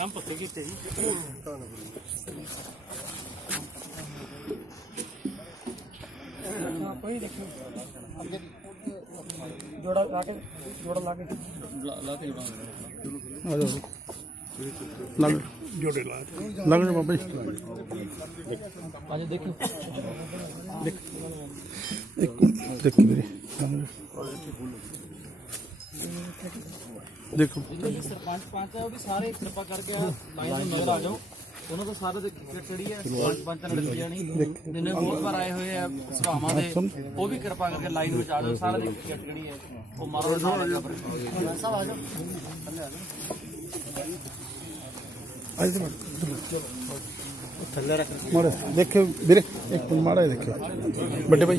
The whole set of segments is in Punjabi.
ਕੰਮ ਪੱਕੇ ਕੀਤੇ ਜੀ ਕੋਈ ਦੇਖੋ ਜੋੜਾ ਲਾ ਕੇ ਜੋੜਾ ਲਾ ਕੇ ਲਾ ਕੇ ਜੋੜਾ ਆ ਜਾਓ ਲੱਗ ਜੋੜੇ ਲਾ ਲੱਗ ਜਾ ਬਾਬਾ ਜੀ ਅੱਜ ਦੇਖੋ ਇੱਕ ਦੇਖੋ ਵੀਰੇ ਦੇਖੋ। ਜਿਹੜੇ ਸਰਪੰਚ ਪੰਚ ਆ ਉਹ ਵੀ ਸਾਰੇ ਕਿਰਪਾ ਕਰਕੇ ਆ ਲਾਈਨ ਦੇ ਮਗਰ ਆ ਜਾਓ। ਉਹਨਾਂ ਤੋਂ ਸਾਰੇ ਦੇ ਚੜੀ ਹੈ ਸਰਪੰਚ ਪੰਚਾਂ ਨੇ ਦਿੱਤੀ ਜਾਣੀ ਜਿੰਨੇ ਹੋਰ ਪਰ ਆਏ ਹੋਏ ਆ ਸਭਾਵਾਂ ਦੇ ਉਹ ਵੀ ਕਿਰਪਾ ਕਰਕੇ ਲਾਈਨ ਵਿੱਚ ਆ ਜਾਓ ਸਾਰੇ ਦੀ ਕਿਟ ਜਿਹੜੀ ਹੈ ਉਹ ਮਾਰੋ ਨਾਲ ਸਭ ਆ ਜਾਓ ਅੱਜ ਤੇ ਥੱਲੇ ਰੱਖ ਮਾੜੇ ਦੇਖੋ ਵੀਰੇ ਇੱਕ ਮਿੰਟ ਮਾੜਾ ਜਿਹਾ ਦੇਖੋ ਵੱਡੇ ਭਾਈ।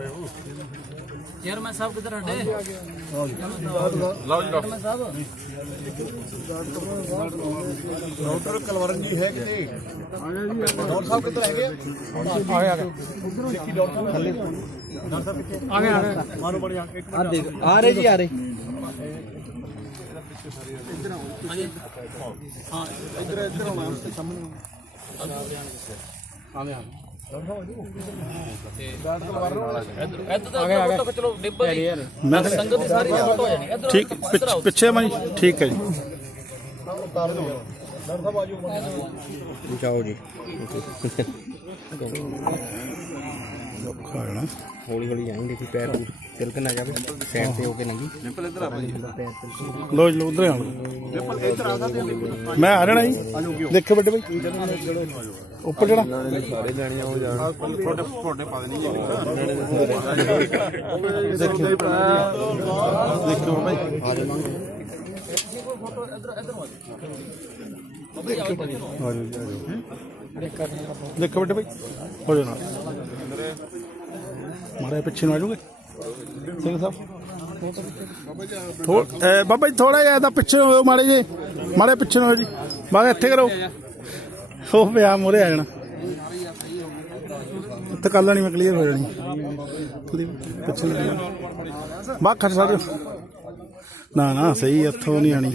ਚੇਅਰਮੈਨ ਸਾਹਿਬ ਕਿੱਧਰ ਹਟੇ? ਲਓ ਜੀ ਡਾਕਟਰ ਸਾਹਿਬ। ਡਾਕਟਰ ਕਲਵਰਨ ਜੀ ਹੈ ਕਿਤੇ? ਡਾਕਟਰ ਸਾਹਿਬ ਕਿੱਧਰ ਹੈਗੇ ਆ? ਆ ਰਹੇ ਜੀ ਆ ਰਹੇ। ਇੱਧਰ ਦਾ ਫੋਟੋ ਖਿੱਚ ਲਓ ਡਿੱਬਲ ਦੀ ਮੈਂ ਸੰਗਤ ਦੀ ਸਾਰੀ ਫੋਟੋ ਹੋ ਜਾਣੀ ਇੱਧਰ ਠੀਕ ਪਿੱਛ- ਪਿੱਛੇ ਮੈਂ ਠੀਕ ਹੈ ਜੀ। ਜਾਓ ਜੀ। ਔਖਾ ਹੈ ਨਾ ਹੌਲੀ ਹੌਲੀ ਆਏਂਗੇ ਕਿ ਪੈਰ ਪੂਰ। ਤਿਲਕ ਨਾ ਜਾਵੇ ਸਾਈਡ ਤੇ ਹੋ ਕੇ ਨੰਗੀ। ਲੋ ਜੀ ਉਧਰ ਆਉਣ। ਮੈਂ ਆ ਜਾਣਾ ਜੀ। ਦੇਖੋ ਵੱਡੇ ਭਾਈ ਉੱਪਰ ਜਿਹੜਾ। ਸਾਰੇ ਲੈਣੀਆਂ ਹੋ ਜਾਣ ਤੁਹਾਡੇ ਤੁਹਾਡੇ ਪਾ ਦੇਣੀ ਜੀ ਦੇਖੋ ਦੇਖੋ ਭਾਈ ਆ ਜਾਓ ਆ ਜਾਓ ਦੇਖੋ ਵੱਡੇ ਭਾਈ ਹੋ ਜਾਣਾ ਮਾਰੇ ਪਿੱਛੇ ਨੂੰ ਆ ਜਾਓਗੇ। ਸਿੰਘ ਸਾਹਿਬ? ਬਾਬਾ ਜੀ ਥੋੜਾ ਜਿਹਾ ਤਾਂ ਪਿੱਛੇ ਨੂੰ ਹੋਇਓ ਮਾੜੇ ਜੇ। ਮਾੜੇ ਪਿੱਛੇ ਨੂੰ ਹੋਇਓ ਜੀ। ਬਾਗਾ ਇੱਥੇ ਕਰੋ। ਹੋ ਪਿਆ ਮੋਰੇ ਆ ਜਾਣਾ। ਇੱਥੇ ਕਰ ਲੈਣੀ ਮੈਂ ਕਲੀਅਰ ਹੋ ਜਾਣੀ। ਪਿੱਛੇ ਨੂੰ ਖੜ ਸਕਦੇ ਨਾ ਨਾ, ਸਹੀ ਇੱਥੋਂ ਨਹੀਂ ਆਣੀ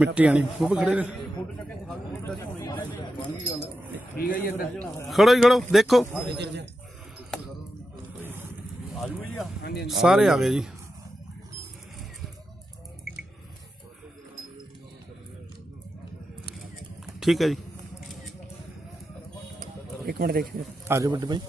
ਮਿੱਟੀ ਆਣੀ ਉਹ ਖੜੇ ਨੇ। ਖੜੋ ਜੀ, ਖੜੋ। ਦੇਖੋ। ਸਾਰੇ ਆ ਗਏ ਜੀ। ਠੀਕ ਹੈ ਜੀ। ਇੱਕ ਮਿੰਟ ਦੇਖਿਓ। ਆ ਜਾਓ ਵੱਡੇ ਭਾਈ।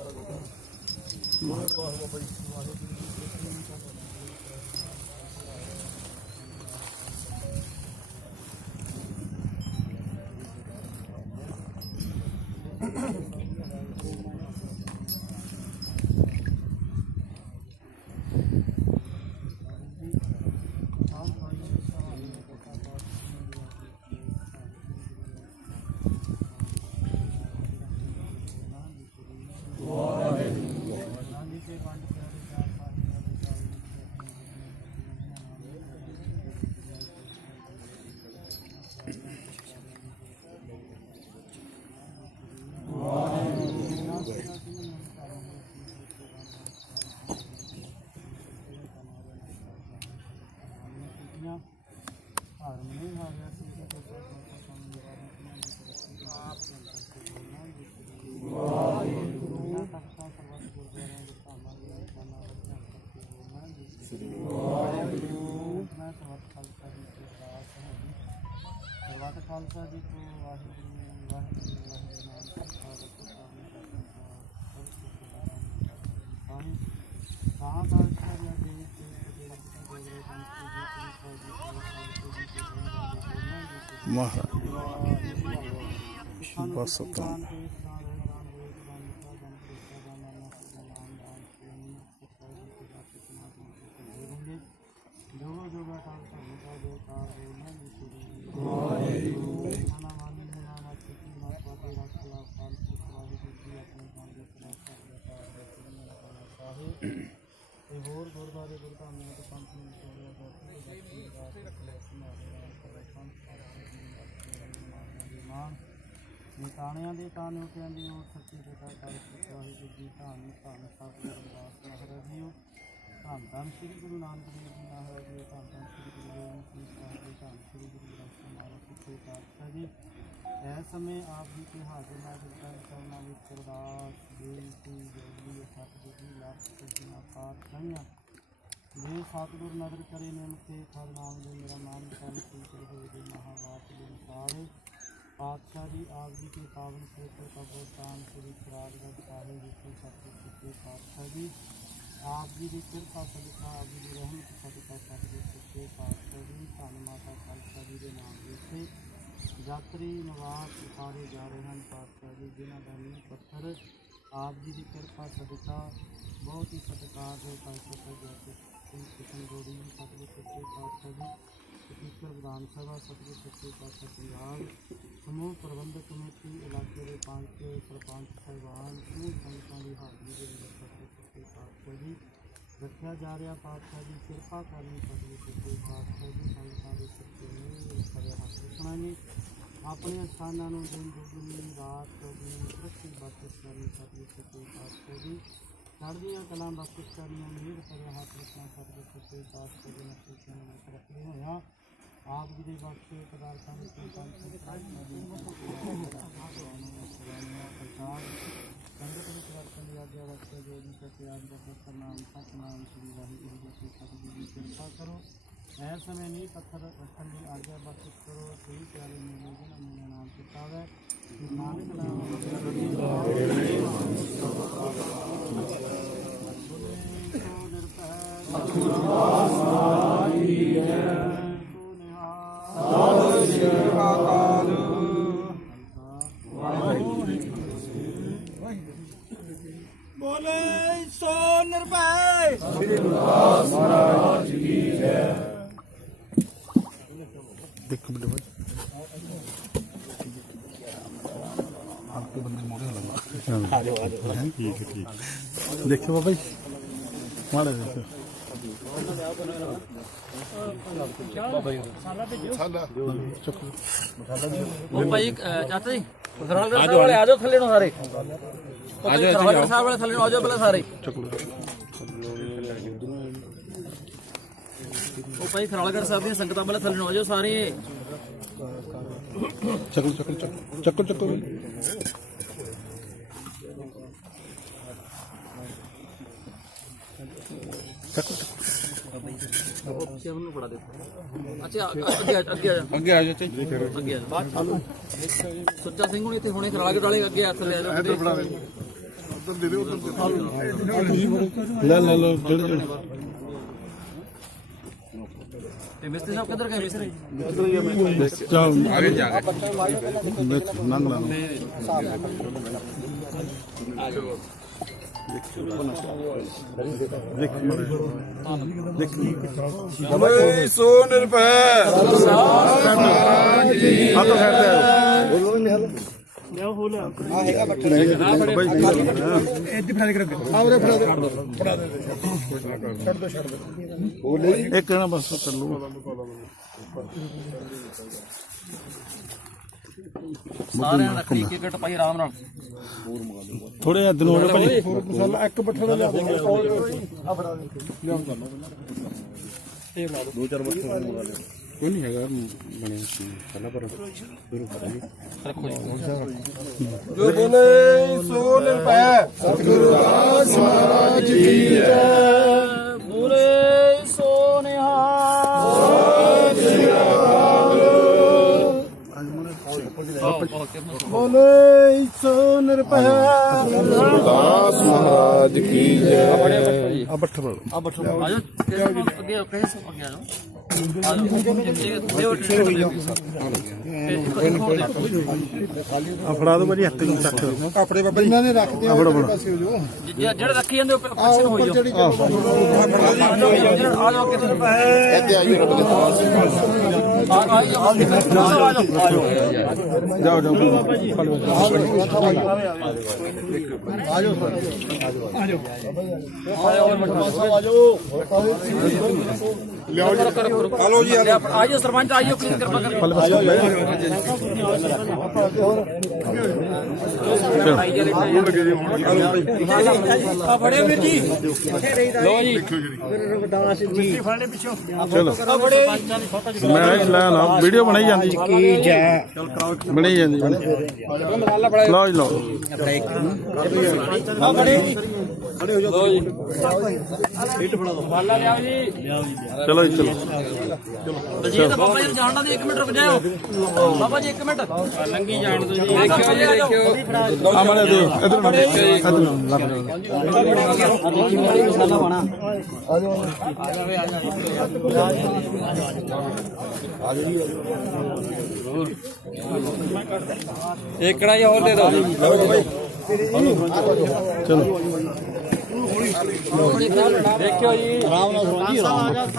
వసతం Mm-hmm. ਇਹ ਹੋਰ ਗੁਰਦਾਰੇ ਤਾਂ ਨੂੰ ਦੇ ਤਾਨ ਹੋ ਕਹਿੰਦੀ ਉਹ ਸੱਚੀ ਜਗ੍ਹਾ ਕਰ ਸੁਤਾ ਹੈ ਜੀ ਧਾਨ ਨੂੰ ਧਾਨ ਸਾਹਿਬ ਦੇ ਅਰਦਾਸ ਕਰ ਰਹੀ ਹੋ। ਧੰਨ ਧੰਨ ਸ੍ਰੀ ਗੁਰੂ ਨਾਨਕ ਦੇਵ ਜੀ ਨਾਲ ਹੈ ਜੀ, ਧੰਨ ਧੰਨ ਸ੍ਰੀ ਗੁਰੂ ਨਾਨਕ ਦੇਵ ਜੀ ਨਾਲ ਸ੍ਰੀ ਗੁਰੂ ਗ੍ਰੰਥ ਸਾਹਿਬ ਜੀ। ਪਾਤਸ਼ਾਹ ਜੀ ਇਸ ਸਮੇਂ ਆਪ ਜੀ ਕੇ ਹਾਜ਼ਰ ਨਾਜ਼ਰ ਕਰ ਕਰਨਾ ਵਿੱਚ ਅਰਦਾਸ ਬੇਨਤੀ ਜਲਦੀ ਸਤਿਗੁਰੂ ਜੀ ਲਾਭ ਸਜਣਾ ਪਾਤ ਕਈਆਂ ਜੇ ਸਤਿਗੁਰ ਨਦਰ ਕਰੇ ਨਿਮ ਕੇ ਖਰ ਨਾਮ ਦੇ ਮੇਰਾ ਨਾਮ ਕੰਨ ਕੀਤਰ ਹੋਏ ਦੇ ਮਹਾਵਾਕ ਦੇ ਅਨੁਸਾਰ ਪਾਤਸ਼ਾਹ ਜੀ ਆਪ ਜੀ ਕੇ ਪਾਵਨ ਖੇਤਰ ਕਬਰਸਤਾਨ ਸ੍ਰੀ ਖਰਾਗੜ ਸਾਹਿਬ ਵਿਖੇ ਸਤਿਗੁਰ ਸੱਚੇ ਪਾਤਸ਼ਾਹ ਜੀ ਆਪ ਜੀ ਦੀ ਕਿਰਪਾ ਸਦਕਾ ਆਪ ਜੀ ਦੀ ਰਹਿਮਤ ਸਦਕਾ ਸਤਿਗੁਰ ਸੱਚੇ ਪਾਤਸ਼ਾਹ ਜੀ ਧੰਨ ਮਾਤਾ ਖਾਲਸਾ ਜੀ ਦੇ ਨਾਮ ਵਿਖੇ ਯਾਤਰੀ ਨਿਵਾਸ ਉਤਾਰੇ ਜਾ ਰਹੇ ਹਨ ਪਾਤਸ਼ਾਹ ਜੀ, ਜਿਨ੍ਹਾਂ ਦਾ ਨੀਂਹ ਪੱਥਰ ਆਪ ਜੀ ਦੀ ਕਿਰਪਾ, ਸਦਕਾ, ਬਹੁਤ ਹੀ ਸਤਿਕਾਰਯੋਗ ਪਾਤਸ਼ਾਹ ਜੀ ਸਿੰਘ ਕਿਸ਼ਨ ਗੋੜੀ ਜੀ, ਸਤਿਗੁਰ ਸੱਚੇ ਪਾਤਸ਼ਾਹ ਜੀ ਸਪੀਕਰ ਵਿਧਾਨ ਸਭਾ, ਸਤਿਗੁਰ ਸੱਚੇ ਪਾਤਸ਼ਾਹ ਪੰਜਾਬ, ਸਮੂਹ ਪ੍ਰਬੰਧਕ ਕਮੇਟੀ, ਇਲਾਕੇ ਦੇ ਪੰਚ ਸਰਪੰਚ, ਸਾਹਿਬਾਨ, ਸਮੂਹ ਸੰਗਤਾਂ ਦੀ ਹਾਜ਼ਰੀ ਦੇ ਵਿੱਚ ਸਤਿਗੁਰ ਸੱਚੇ ਪਾਤਸ਼ਾਹ ਜੀ ਰੱਖਿਆ ਜਾ ਰਿਹਾ ਪਾਤਸ਼ਾਹ ਜੀ ਕਿਰਪਾ ਕਰਨੀ ਸਤਿਗੁਰ ਸੱਚੇ ਪਾਤਸ਼ਾਹ ਜੀ ਸੰਗਤਾਂ ਦੇ ਸੱਚੇ ਨੂੰ ਕਰੇ ਹੱਥ ਰੱਖਣਾ ਜੀ ਆਪਣੇ ਸਥਾਨਾਂ ਨੂੰ ਦਿਨ ਦੁਗਣੀ ਰਾਤ ਚੌਗੁਣੀ ਤਰੱਕੀ ਬਖਸ਼ ਕਰਨੀ ਸਤਿਗੁਰ ਸੱਚੇ ਪਾਤਸ਼ਾਹ ਜੀ ਚੜ੍ਹਦੀਆਂ ਕਲਾਂ ਬਖਸ਼ ਕਰਨੀਆਂ ਮਿਹਰ ਕਰੇ ਹੱਥ ਰੱਖਣਾ ਸਤਿਗੁਰ ਸੱਚੇ ਪਾਤਸ਼ਾਹ ਜੀ ਨੇ ਸਿੱਖਿਆ ਨੂੰ ਰੱਖੇ ਹੋਇਆ ਆਪ ਜੀ ਦੇ ਬਖਸ਼ੇ ਪਦਾਰਥਾਂ ਦੇ ਸੰਤਾਂ ਸੰਤਾਂ ਦੀ ਪ੍ਰਚਾਰ ਸੰਗਤ ਵਿੱਚ ਵਰਤਨ ਦੀ ਆਗਿਆ ਵਰਤੇ ਜੋ ਜੀ ਸੱਚੇ ਆਪ ਦਾ ਪਵਿੱਤਰ ਸਤਨਾਮ ਸ੍ਰੀ ਵਾਹਿਗੁਰੂ ਜੀ ਕੀ ਫਤਿਹ ਜੀ ਕਿਰਪਾ ਕਰੋ ਐ ਸਮੇਂ ਨਹੀਂ ਪੱਥਰ ਰੱਖਣ ਦੀ ਆਗਿਆ ਬਖਸ਼ ਕਰੋ ਸਹੀ ਪਿਆਰੇ ਮੇਰੇ ਜਨ ਮੇਰੇ ਨਾਮ ਚਿਤਾਵੇ ਨਾਨਕ ਨਾਮ ਠੀਕ ਹੈ ਠੀਕ ਦੇਖੋ ਬਾਬਾ ਜੀ। ਮਾੜੇ ਦੇਖੋ। ਉਹ ਭਾਈ ਚਾਚਾ ਜੀ ਸਾਹਿਬ ਵਾਲੇ ਆ ਜਾਓ ਥੱਲੇ ਨੂੰ ਸਾਰੇ। ਆ ਜਾਓ ਖਰਾਲਗੜ ਸਾਹਿਬ ਵਾਲੇ ਥੱਲੇ ਨੂੰ ਆ ਜਾਓ ਪਹਿਲਾਂ ਸਾਰੇ। ਉਹ ਭਾਈ ਖਰਾਲਗੜ ਸਾਹਿਬ ਦੀਆਂ ਸੰਗਤਾਂ ਪਹਿਲਾਂ ਥੱਲੇ ਨੂੰ ਆ ਜਾਓ ਸਾਰੇ। ਚੱਕੋ ਚੱਕੋ ਚੱਕੋ ਚੱਕੋ ਚੱਕੋ। ਚੱਕੋ ਉੱਥੇ ਉਹਨੂੰ ਫੜਾ ਦੇ ਅੱਛਾ ਅੱਗੇ ਆ- ਅੱਗੇ ਆ ਜਾ। ਅੱਗੇ ਆ ਜਾ ਚਾਚੀ ਅੱਗੇ ਆ ਜਾ। ਬਾਅਦ ਚ ਸੁੱਚਾ ਸਿੰਘ ਹੁਣੀ ਇੱਥੇ ਹੁਣੇ ਖਰਾਲਗੜ ਵਾਲੇ ਅੱਗੇ ਹੱਥ ਲੈ ਜਾਓ ਇੱਧਰ ਫੜਾ ਦੇ। ਉੱਧਰ ਦੇ ਦੇ ਉੱਧਰ ਲੈ ਲੈ ਲਓ ਜਿਹੜੇ ਜਿਹੜੇ ਤੇ ਮਿਸਤਰੀ ਸਾਹਿਬ ਕਿੱਧਰ ਗਏ ਮਿਸਤਰੀ? ਚੱਲ। ਆਗੇ ਜਾ ਕੇ। ਦੇਖ ਨੰਗ ਲਾ ਦੇਖ ਦੇਖ ਬੋਲੇ ਸੋ ਨਿਰਭੈ ਆ ਤਾਂ ਸਾਈਡ ਤੇ ਆਓ ਇੱਕ ਨਾ ਬਸ ਚੱਲੂ ਸਾਰਿਆਂ ਦਾ ਰੱਖਣੀ ਟਿਕਟ ਪਾਈ ਆਰਾਮ ਨਾਲ? ਥੋੜੇ ਜਿਹਾ ਦਿਨ ਹੋ ਗਏ ਭਾਜੀ ਇੱਕ ਬੱਠਾ ਦਾ ਲਿਆ ਕੋਈ ਨਹੀਂ ਹੈਗਾ ਬਣਿਆ ਸੀ ਪਹਿਲਾਂ ਪਰ ਸ਼ੁਰੂ ਕਰਾਂਗੇ ਜੋ ਬੋਲੇ ਸੋ ਨਿਰਭੈ ਬੋਲੇ ਸੋ ਨਿਹਾਲ। ਬੋਲੇ ਸੋ ਨਿਰਭੈ। ਦਾਸ ਮਹਾਰਾਜ ਕੀ ਜੈ। ਆ ਬੱਠ ਆ ਬੈਠੋ। ਆ ਜਾਓ। ਅੱਗੇ ਕਹੇ ਸੋ ਅੱਗੇ ਆ ਜਾਓ ਆ ਫੜਾ ਦੋ ਭਾਜੀ ਹੱਥ ਨੂੰ ਚੱਕ ਕੱਪੜੇ ਬਾਬਾ ਇਹਨਾਂ ਨੇ ਰੱਖਦੇ ਆ ਫੜੋ, ਫੜੋ। ਪਾਸੇ ਹੋ ਜਾਓ। ਜਿਹੜੇ ਰੱਖੀ ਜਾਂਦੇ ਉਹ ਪਿੱਛੇ ਨੂੰ ਹੋਈ ਆ ਜਾਓ ਕਿਤੇ ਇੱਥੇ ਆਈਏ ਰੱਬ ਦੇ ਜਾਓ ਜਾਓ। ਜਾਓ ਜਾਓ ਲਿਆਓ ਜੀ। ਹਲੋ ਜੀ ਆਜੋ ਸਰਪੰਚ ਆਜੋ ਕੋਈ ਕਿਰਪਾ ਕਰਕੇ। ਆ ਫੜੇ ਵੀਰ ਜੀ ਲੋ ਜੀ ਚਲੋ ਮੈਂ ਲੈ ਲਾ ਵੀਡੀਓ ਬਣਾਈ ਜਾਂਦੀ ਕੀ ਜੈ ਬਣਾਈ ਜਾਂਦੀ ਲਓ ਜੀ ਲਓ ਬਾਲਾ ਲਿਆਓ ਜੀ ਚਲੋ। ਜੀ ਚਲੋ ਰਜੀਤ ਬਾਬਾ ਜੀ ਜਾਣਦਾ ਦੀ 1 ਮਿੰਟ ਰੁਕ ਜਾਓ ਬਾਬਾ ਜੀ 1 ਮਿੰਟ। ਲੰਗੀ ਜਾਣ ਦੋ ਜੀ। ਦੇਖਿਓ ਜੀ ਦੇਖਿਓ। ਆ ਮਾਰੇ ਦਿਓ। ਇਧਰ ਨਾ ਇਧਰ ਨਾ। ਲੱਗ ਇੱਕ ਕੜਾਈ ਹੋਰ ਦੇ ਦਿਓ। ਚਲੋ। ਦੇਖਿਓ ਜੀ।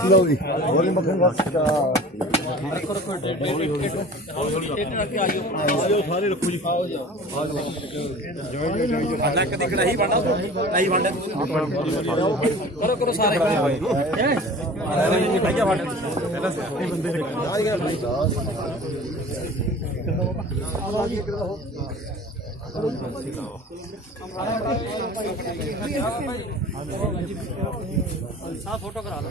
ਲਓ ਜੀ ਹੋਲੀ ਮੱਖਣ ਬਸ ਕਦੀ ਕੜਾਈ ਵੰਡਾ ਕੜਾਈ ਵੰਡਾ ਕਰੋ ਕਰੋ ਸਾਰੇ। ਹੈ? ਭਾਈਆ ਵੰਡ ਸਾਹ ਫੋਟੋ ਕਰਾ ਲਓ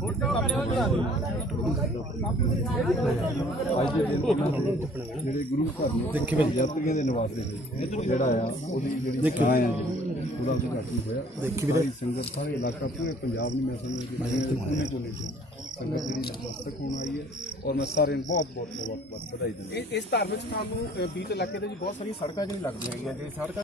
ਜਿਹੜੇ ਗੁਰੂ ਘਰ ਨੇ ਦੇਖੇ ਵਿੱਚ ਯਾਤਰੀਆਂ ਦੇ ਨਿਵਾਸ ਦੇ ਹੋਏ ਜਿਹੜਾ ਆ ਉਹਦੀ ਜਿਹੜੀ ਦੇਖਿਆ ਆ ਉਹਦਾ ਉਦਘਾਟਨ ਹੋਇਆ। ਦੇਖੀ ਵੀ ਸੰਗਤ ਸਾਰੇ ਇਲਾਕਾ ਪੂਰੇ ਪੰਜਾਬ ਨੂੰ ਮੈਂ ਸਮਝਦਾ ਕਿ ਮੈਂ ਕੋਨੇ ਕੋਨੇ ਤੋਂ ਸੰਗਤ ਜਿਹੜੀ ਨਮਸਤਕ ਹੋਣ ਆਈ ਹੈ ਔਰ ਮੈਂ ਸਾਰਿਆਂ ਨੂੰ ਬਹੁਤ ਬਹੁਤ ਬਹੁਤ ਬਹੁਤ ਵਧਾਈ ਦਿੰਦਾ ਇਸ ਧਾਰਮਿਕ ਸਥਾਨ ਨੂੰ ਬੀਟ ਇਲਾਕੇ ਦੇ ਵਿੱਚ ਬਹੁਤ ਸਾਰੀਆਂ ਸੜਕਾਂ ਜਿਹੜੀ ਲੱਗਦੀਆਂ ਹੈਗੀਆਂ ਜੇ ਸੜਕਾਂ